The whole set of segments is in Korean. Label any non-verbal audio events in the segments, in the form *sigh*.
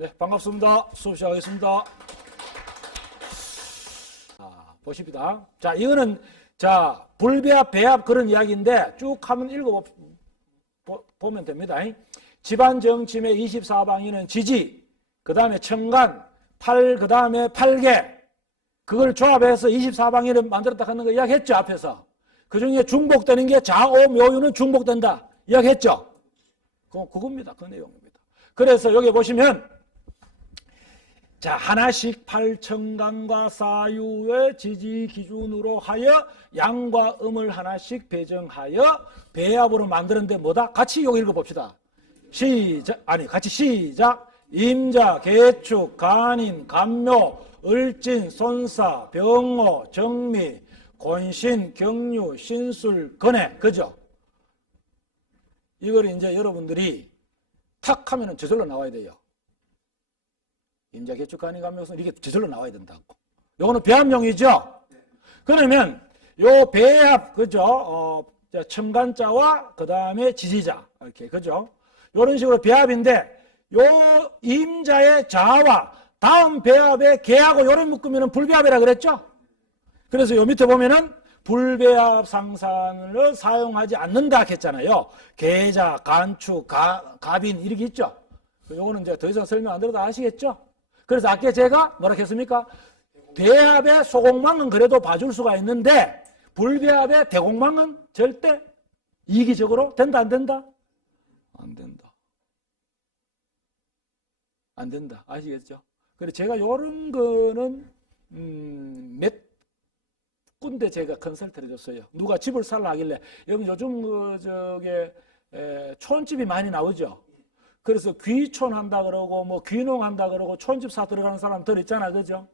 네, 반갑습니다. 수업 시작하겠습니다. 자, 보십니다. 자, 이거는, 자, 불배합, 배합 그런 이야기인데 쭉 한번 읽어 보면 됩니다. 집안 정침의 24방위는 지지, 그 다음에 청간, 팔, 그 다음에 팔계, 그걸 조합해서 24방위를 만들었다 하는 거 이야기했죠, 앞에서. 그 중에 중복되는 게 좌오, 묘유는 중복된다. 이야기했죠? 그, 그겁니다. 그 내용입니다. 그래서 여기 보시면, 자, 하나씩 팔청강과 사유의 지지 기준으로 하여 양과 음을 하나씩 배정하여 배합으로 만드는데 뭐다? 같이 여기 읽어봅시다. 시작, 아니, 같이 시작. 임자, 개축, 간인, 간묘, 을진, 손사, 병호, 정미, 곤신, 경유, 신술, 건해. 그죠? 이걸 이제 여러분들이 탁 하면은 저절로 나와야 돼요. 임자, 개축, 간인, 간묘는 이게 저절로 나와야 된다고. 요거는 배합용이죠? 그러면 요 배합, 그죠? 어, 첨간자와 그 다음에 지지자. 이렇게, 그죠? 요런 식으로 배합인데 요 임자의 자와 다음 배합의 개하고 요런 묶으면 불배합이라 그랬죠? 그래서 요 밑에 보면은 불배합 상산을 사용하지 않는다 했잖아요. 계자, 간추, 가, 갑인 이렇게 있죠. 요거는 이제 더 이상 설명 안 드려도 아시겠죠? 그래서 아까 제가 뭐라 했습니까? 배합의 소공망은 그래도 봐줄 수가 있는데 불배합의 대공망은 절대 이기적으로 된다 안 된다? 안 된다. 안 된다. 아시겠죠? 그래 제가 요런 거는 음, 몇 군데 제가 컨설트를 해줬어요. 누가 집을 살라 하길래 여기 요즘 그 저게 에, 촌집이 많이 나오죠. 그래서 귀촌 한다 그러고 뭐 귀농 한다 그러고 촌집 사 들어가는 사람들 있잖아, 그죠?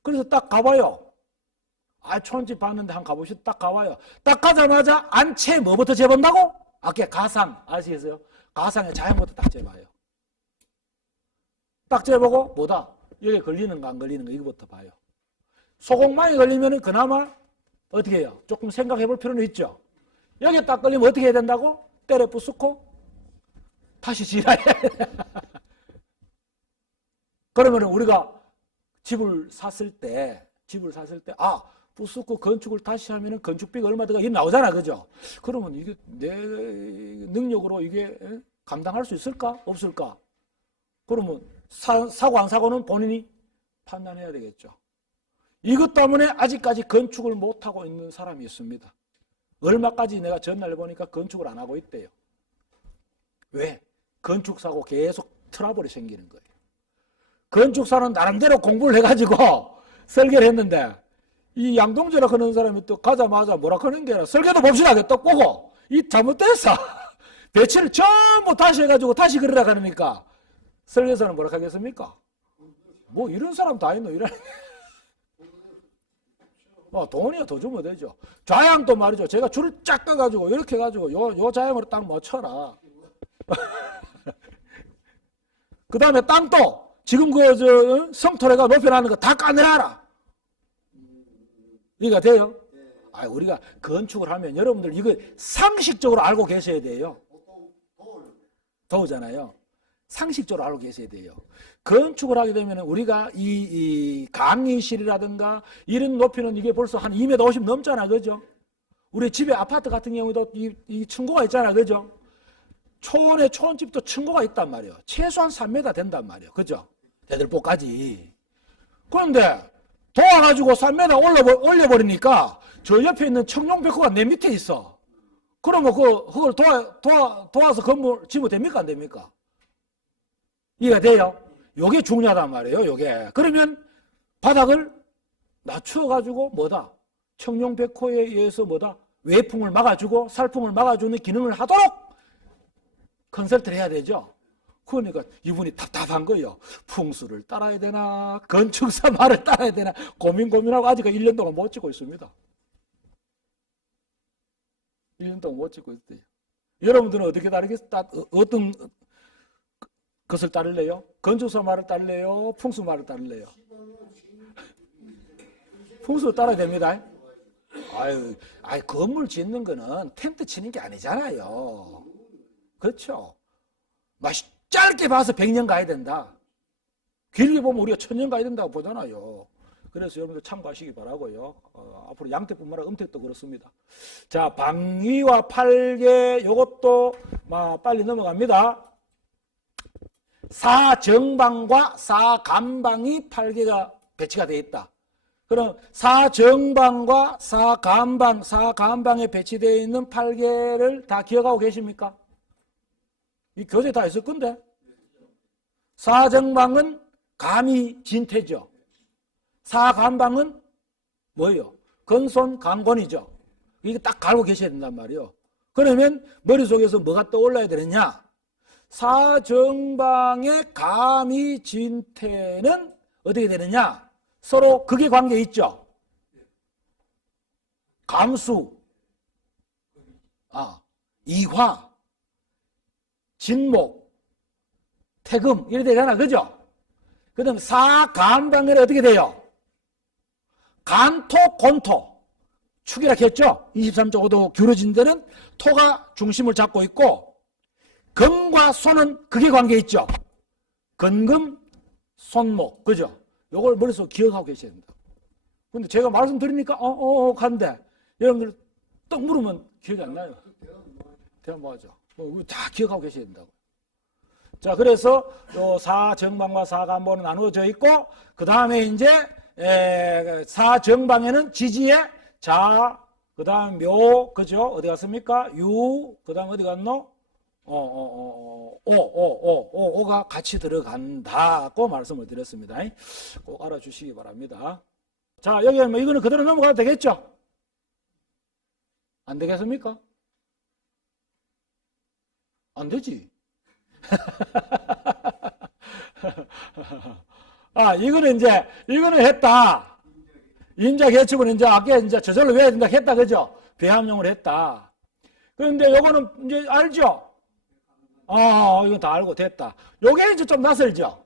그래서 딱 가봐요. 아 촌집 봤는데 한 가보시죠. 딱 가봐요. 딱 가자마자 안채 뭐부터 재본다고? 아까 가상 아시겠어요? 가상의 자연부터 딱 재봐요. 딱 재보고 뭐다? 여기 걸리는가 안 걸리는가 이거부터 봐요. 소공망이 걸리면 그나마 어떻게 해요? 조금 생각해 볼 필요는 있죠. 여기 딱 걸리면 어떻게 해야 된다고? 때려 부수고 다시 지나야 돼. *laughs* 그러면 우리가 집을 샀을 때, 집을 샀을 때, 아, 부수고 건축을 다시 하면은 건축비가 얼마? 이게 나오잖아. 그죠? 그러면 이게 내 능력으로 이게 감당할 수 있을까? 없을까? 그러면 사, 사고 안 사고는 본인이 판단해야 되겠죠. 이것 때문에 아직까지 건축을 못하고 있는 사람이 있습니다. 얼마까지 내가 전날 보니까 건축을 안 하고 있대요. 왜? 건축사고 계속 트러블이 생기는 거예요. 건축사는 나름대로 공부를 해가지고 *laughs* 설계를 했는데 이 양동재라 그러는 사람이 또 가자마자 뭐라 그러는 게 아니라 설계도 봅시다. 떡 보고 이 잘못됐어. *laughs* 배치를 전부 다시 해가지고 다시 그러라 그러니까 설계사는 뭐라 하겠습니까? 뭐 이런 사람 다 있노 이런. 어, *laughs* 돈이야 더 주면 되죠. 좌양도 말이죠. 제가 줄을 쫙 꺼가지고 이렇게 해가지고 요, 요 좌양으로 딱 맞춰라. 그 다음에 땅도 지금 그 저 성토래가 높여나는 거 다 까내라. 이해가 돼요? 아, 우리가 건축을 하면 여러분들 이거 상식적으로 알고 계셔야 돼요. 더우잖아요. 상식적으로 알고 계셔야 돼요. 건축을 하게 되면 우리가 이, 이 강의실이라든가 이런 높이는 이게 벌써 한 2m 50 넘잖아. 그죠? 우리 집에 아파트 같은 경우도 이, 이 층고가 있잖아. 그죠? 초원에 초원집도 층고가 있단 말이에요. 최소한 3m 된단 말이에요. 그죠? 대들보까지. 그런데 도와가지고 3m 올려, 올려버리니까 저 옆에 있는 청룡백호가 내 밑에 있어. 그러면 그, 그걸 도와, 도와, 도와서 건물 지으면 됩니까? 안 됩니까? 이해가 돼요? 요게 중요하단 말이에요, 요게. 그러면 바닥을 낮추어가지고 뭐다? 청룡백호에 의해서 뭐다? 외풍을 막아주고 살풍을 막아주는 기능을 하도록 컨설트를 해야 되죠. 그러니까 이분이 답답한 거예요. 풍수를 따라야 되나, 건축사 말을 따라야 되나, 고민 고민하고 아직 1년 동안 못 찍고 있습니다. 1년 동안 못 찍고 있어요. 여러분들은 어떻게 다르겠, 따, 어떤 것을 따를래요? 건축사 말을 따를래요? 풍수 말을 따를래요? *laughs* 풍수를 따라야 됩니다. 아유, 아유, 건물 짓는 거는 텐트 치는 게 아니잖아요. 그렇죠. 맛이 짧게 봐서 100년 가야 된다. 길게 보면 우리가 천년 가야 된다고 보잖아요. 그래서 여러분들 참고하시기 바라고요. 어, 앞으로 양태뿐만 아니라 음택도 그렇습니다. 자, 방위와 팔계 요것도 막 빨리 넘어갑니다. 사정방과 사감방이 팔계가 배치가 되어 있다. 그럼 사정방과 사감방, 사감방에 배치되어 있는 팔계를 다 기억하고 계십니까? 이 교재 다 있을 건데. 사정방은 감이 진태죠. 사감방은 뭐예요? 건손 강권이죠. 이게 딱 갈고 계셔야 된단 말이에요. 그러면 머릿속에서 뭐가 떠올라야 되느냐? 사정방의 감이 진태는 어떻게 되느냐? 서로 극의 관계 있죠? 감수, 아, 이화, 진목, 태금, 이래 되잖아. 그죠? 그 다음 사감방에는 어떻게 돼요? 간토, 곤토. 축이라 했죠? 23.5도 기울어진 데는 토가 중심을 잡고 있고, 금과 손은 극의 관계 있죠? 근금, 손목. 그죠? 요걸 머릿속에 기억하고 계셔야 된다. 근데 제가 말씀드리니까, 어, 어, 어, 간대. 여러분들 떡 물으면 기억이 안 나요. 대답 뭐하죠? 뭐, 다 기억하고 계셔야 된다고. 자, 그래서 요 사정방과 사간보는 나누어져 있고, 그 다음에 이제, 에, 사정방에는 지지에 자, 그 다음 묘, 그죠? 어디 갔습니까? 유, 그 다음 어디 갔노? 어, 어, 어, 오, 오, 오, 오, 오가 같이 들어간다고 말씀을 드렸습니다. 꼭 알아주시기 바랍니다. 자, 여기 뭐 이거는 그대로 넘어가도 되겠죠? 안 되겠습니까? 안 되지. *laughs* 아, 이거는 이제, 이거는 했다. 인자 개축은 이제 아까 이제 저절로 외워야 된다 했다, 그죠? 배합용을 했다. 그런데 요거는 이제 알죠? 아, 이거 다 알고 됐다. 요게 이제 좀 낯설죠?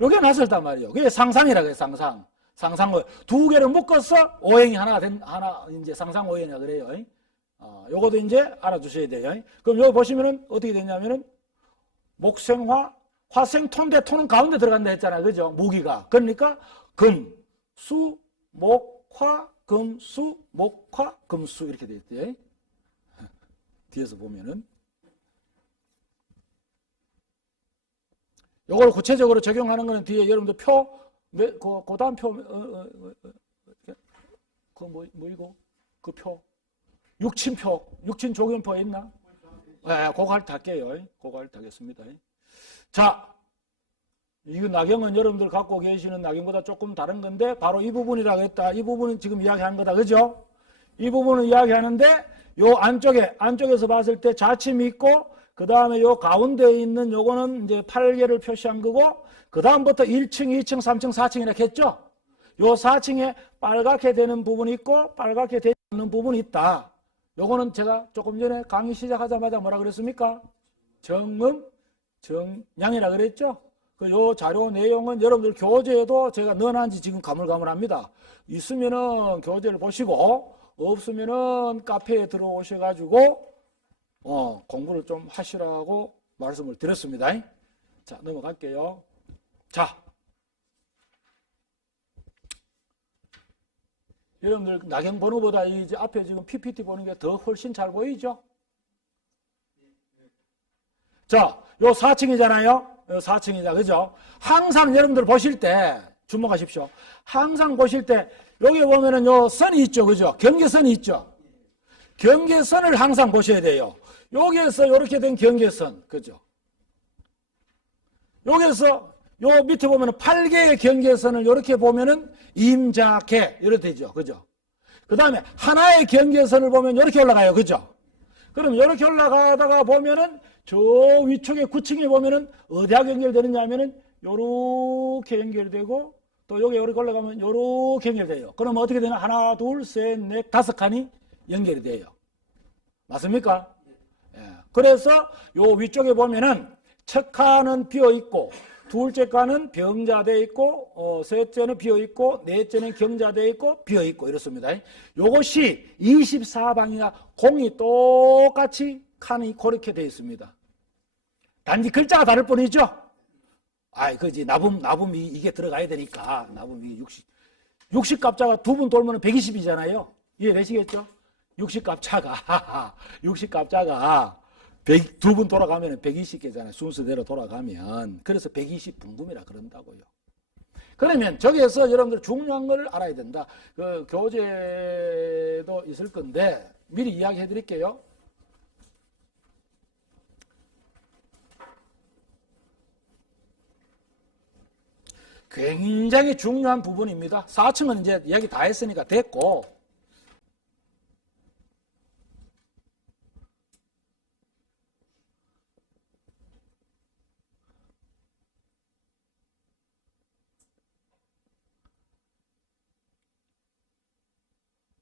요게 낯설단 말이에요. 그게 상상이라 그래요, 상상. 상상, 두 개를 묶어서 오행이 하나가 된, 하나, 이제 상상 오행이라 그래요. 어, 요것도 이제 알아두셔야 돼요. 그럼 여기 보시면은 어떻게 되냐면은 목생화, 화생, 톤 대, 톤은 가운데 들어간다 했잖아요. 그죠? 무기가. 그러니까 금, 수, 목, 화, 금, 수, 목, 화, 금, 수 이렇게 돼 있대요. *laughs* 뒤에서 보면은. 요걸 구체적으로 적용하는 거는 뒤에 여러분들 표, 그, 그 다음 표, 어, 어, 어, 어, 그 뭐, 뭐이고? 그 표. 육친표, 육친 조견표 있나? 네, 할게요. 그거 할때 하겠습니다. 자, 이거 낙영은 여러분들 갖고 계시는 낙영보다 조금 다른 건데, 바로 이 부분이라고 했다. 이 부분은 지금 이야기한 거다. 그죠? 이 부분은 이야기하는데, 요 안쪽에, 안쪽에서 봤을 때 자침이 있고, 그 다음에 요 가운데에 있는 요거는 이제 8개를 표시한 거고, 그 다음부터 1층, 2층, 3층, 4층 이렇게 했죠? 요 4층에 빨갛게 되는 부분이 있고, 빨갛게 되지 않는 부분이 있다. 요거는 제가 조금 전에 강의 시작하자마자 뭐라 그랬습니까? 정음, 정량이라 그랬죠? 그 요 자료 내용은 여러분들 교재에도 제가 넣어놨는지 지금 가물가물합니다. 있으면은 교재를 보시고, 없으면은 카페에 들어오셔가지고, 어, 공부를 좀 하시라고 말씀을 드렸습니다. 자, 넘어갈게요. 자. 여러분들 낙영 번호보다 이제 앞에 지금 PPT 보는 게 더 훨씬 잘 보이죠? 자, 요 4층이잖아요? 요 4층이다. 그죠? 항상 여러분들 보실 때, 주목하십시오. 항상 보실 때, 여기 보면은 요 선이 있죠. 그죠? 경계선이 있죠? 경계선을 항상 보셔야 돼요. 여기에서 이렇게 된 경계선. 그죠? 여기에서 요 밑에 보면은 8개의 경계선을 이렇게 보면은 임자계 이렇게 되죠. 그죠? 그 다음에 하나의 경계선을 보면 이렇게 올라가요. 그죠? 그럼 이렇게 올라가다가 보면은 저 위쪽에 9층에 보면은 어디하고 연결되느냐 하면은 요렇게 연결되고 또 여기 이렇게 올라가면 요렇게 연결돼요. 그럼 어떻게 되나? 하나, 둘, 셋, 넷, 다섯 칸이 연결이 돼요. 맞습니까? 예. 그래서 요 위쪽에 보면은 첫 칸은 비어 있고 둘째 칸은 병자돼 있고 어, 셋째는 비어 있고 넷째는 경자돼 있고 비어 있고 이렇습니다. 요것이 24방이나 공이 똑같이 칸이 그렇게 되어 있습니다. 단지 글자가 다를 뿐이죠. 아, 그지 나붐 나붐이 이게 들어가야 되니까 나붐이 60 60갑자가 두 분 돌면 120이잖아요. 이해되시겠죠? 60갑자가 60갑자가 *laughs* 두분 돌아가면 120개잖아요. 순서대로 돌아가면 그래서 120분금이라 그런다고요. 그러면 저기에서 여러분들 중요한 걸 알아야 된다. 그 교재도 있을 건데 미리 이야기해 드릴게요. 굉장히 중요한 부분입니다. 4층은 이제 이야기 다 했으니까 됐고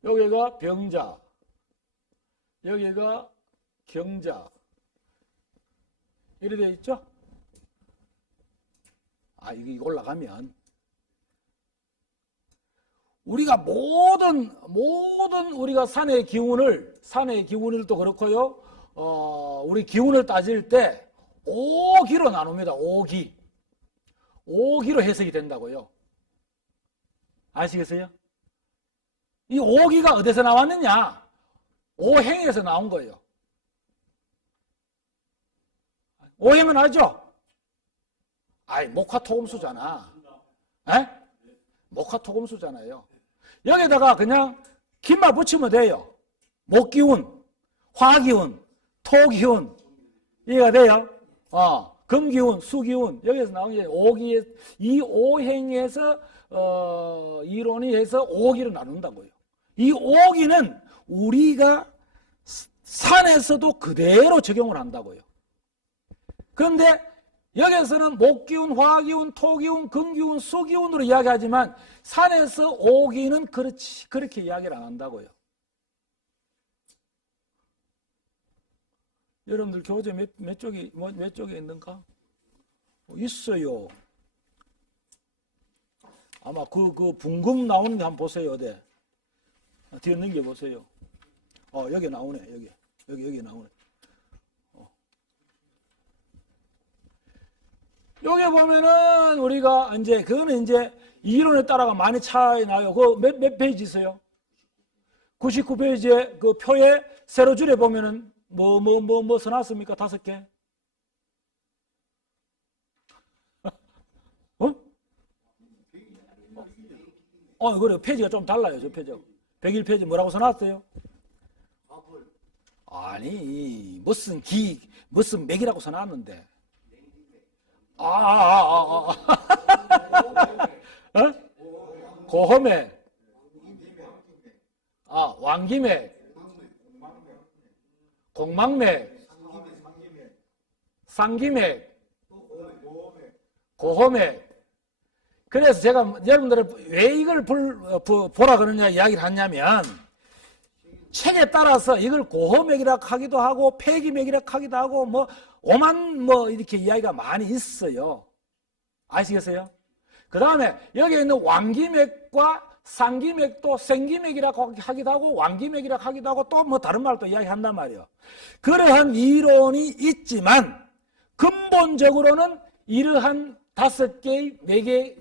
여기가 병자, 여기가 경자. 이래 되어 있죠? 아, 이게 올라가면 우리가 모든 모든 우리가 산의 기운을 산의 기운을 또 그렇고요. 어, 우리 기운을 따질 때 5기로 나눕니다. 5기. 5기로 해석이 된다고요. 아시겠어요? 이 5기가 어디서 나왔느냐? 오행에서 나온 거예요. 오행은 알죠? 아이, 목화토금수잖아. 에? 목화토금수잖아요. 여기다가 그냥 김만 붙이면 돼요. 목기운, 화기운, 토기운. 이해가 돼요? 어, 금기운, 수기운. 여기서 나온 게 오기, 이 오행에서, 어, 이론이 해서 오기로 나눈다고요. 이 오기는 우리가 산에서도 그대로 적용을 한다고요. 그런데 여기서는 목기운, 화기운, 토기운, 금기운, 수기운으로 이야기하지만 산에서 오기는 그렇지 그렇게 이야기를 안 한다고요. 여러분들 교재 몇, 몇 쪽이 뭐, 몇 쪽에 있는가? 어, 있어요. 아마 그, 그 분금 나오는 데 한번 보세요. 어디? 뒤에 넘겨 보세요. 어, 여기 나오네. 여기. 여기, 여기 나오네. 여기 보면은 우리가 이제 그거는 이제 이론에 따라가 많이 차이 나요. 그 몇 몇 페이지 있어요? 99페이지에 그 표에 세로 줄에 보면은 뭐 뭐 뭐 뭐 써놨습니까? 다섯 개. *laughs* 어? 어, 그래. 페이지가 좀 달라요. 저 페이지. 101페이지 뭐라고 써놨어요? 아니, 무슨 기, 무슨 맥이라고 써놨는데. 아, 아, 아, 아, 아. 어? 고험액. 아, 왕기맥. 공막맥. 상기맥. 고험액. 그래서 제가 여러분들을 왜 이걸 볼, 어, 보- 보라 그러냐 이야기를 하냐면 책에 따라서 이걸 고험액이라 하기도 하고 폐기맥이라 하기도 하고 뭐 오만 뭐 이렇게 이야기가 많이 있어요. 아시겠어요? 그 다음에 여기 있는 왕기맥과 상기맥도 생기맥이라고 하기도 하고 왕기맥이라고 하기도 하고 또 뭐 다른 말도 이야기한단 말이에요. 그러한 이론이 있지만 근본적으로는 이러한 다섯 개의 네개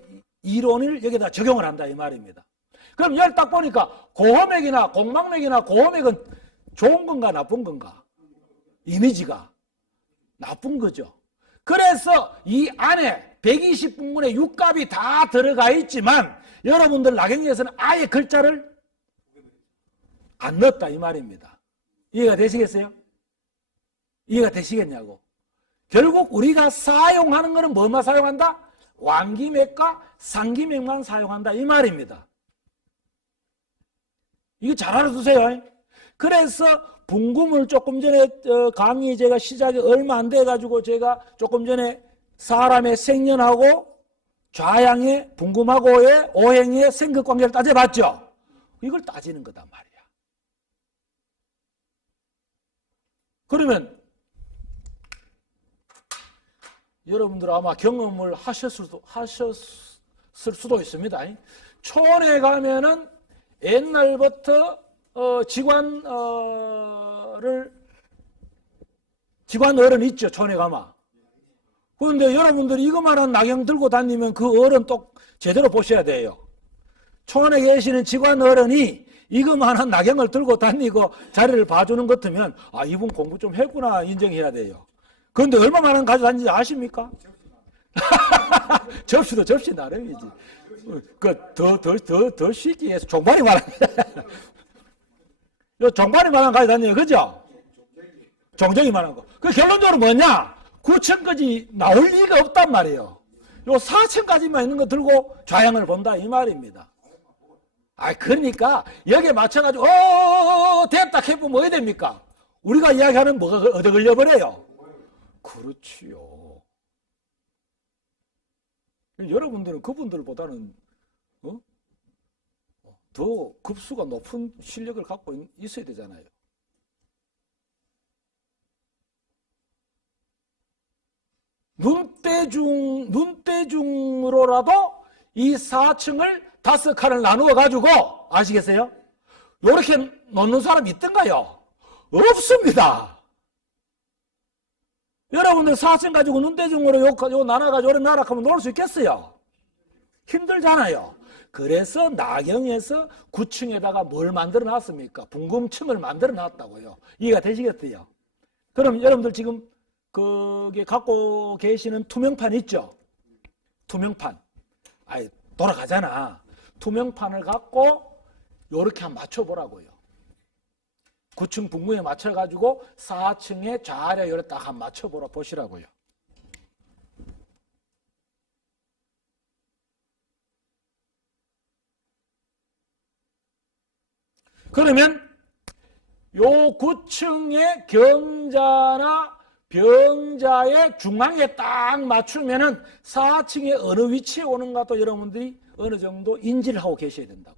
이론을 여기다 적용을 한다 이 말입니다. 그럼 여기 딱 보니까 고험액이나 공막맥이나 고험액은 좋은 건가 나쁜 건가? 이미지가 나쁜 거죠. 그래서 이 안에 120분문의 육갑이 다 들어가 있지만 여러분들 나경에서는 아예 글자를 안 넣었다 이 말입니다. 이해가 되시겠어요? 이해가 되시겠냐고. 결국 우리가 사용하는 것은 뭐만 사용한다? 왕기맥과 상기맥만 사용한다 이 말입니다. 이거 잘 알아두세요. 그래서 분금을 조금 전에 어, 강의 제가 시작이 얼마 안 돼 가지고 제가 조금 전에 사람의 생년하고 좌양의 분금하고의 오행의 생극 관계를 따져봤죠. 이걸 따지는 거단 말이야. 그러면 여러분들 아마 경험을 하셨을 수도, 하셨을 수도 있습니다. 촌에 가면은 옛날부터 어, 직관을 직관 어른 있죠 촌에 가면 그런데 여러분들이 이거만한 낙영 들고 다니면 그 어른 또 제대로 보셔야 돼요. 초안에 계시는 직원 어른이 이거만한 낙영을 들고 다니고 자리를 봐주는 것 같으면 아 이분 공부 좀 했구나 인정해야 돼요. 그런데 얼마만한 가지고 다니는지 아십니까? *laughs* 접시도 접시 나름이지. 그 더 더 더 더 쉽게 해서 종발이 말한 *laughs* 요 종발이 말한 다녀요, 그죠? 종정이 말한 거. 그 결론적으로 뭐냐? 9층까지 나올 리가 없단 말이에요. 요 4층까지만 있는 거 들고 좌양을 본다 이 말입니다. 아, 그러니까 여기에 맞춰가지고 어 됐다 해보면 뭐 해야 됩니까? 우리가 이야기하는 뭐가 얻어 걸려버려요. 그렇지요. 여러분들은 그분들보다는 어? 더 급수가 높은 실력을 갖고 있- 있어야 되잖아요. 눈대중, 눈대중으로라도 이 4층을 다섯 칸을 나누어 가지고, 아시겠어요? 요렇게 놓는 사람이 있던가요? 없습니다. 여러분들 4층 가지고 눈대중으로 요, 요 나눠가지고 요렇게 나락하면 놓을 수 있겠어요? 힘들잖아요. 그래서 나경에서 9층에다가 뭘 만들어 놨습니까? 분금층을 만들어 놨다고요. 이해가 되시겠어요? 그럼 여러분들 지금 거기 갖고 계시는 투명판 있죠? 투명판. 아이, 돌아가잖아. 투명판을 갖고 요렇게 한번 맞춰보라고요. 9층 분무에 맞춰가지고 4층에 좌아래 딱 한번 맞춰보라 보시라고요. 그러면 요 9층의 경자나 병자의 중앙에 딱 맞추면은 4층의 어느 위치에 오는가 또 여러분들이 어느 정도 인지를 하고 계셔야 된다고요.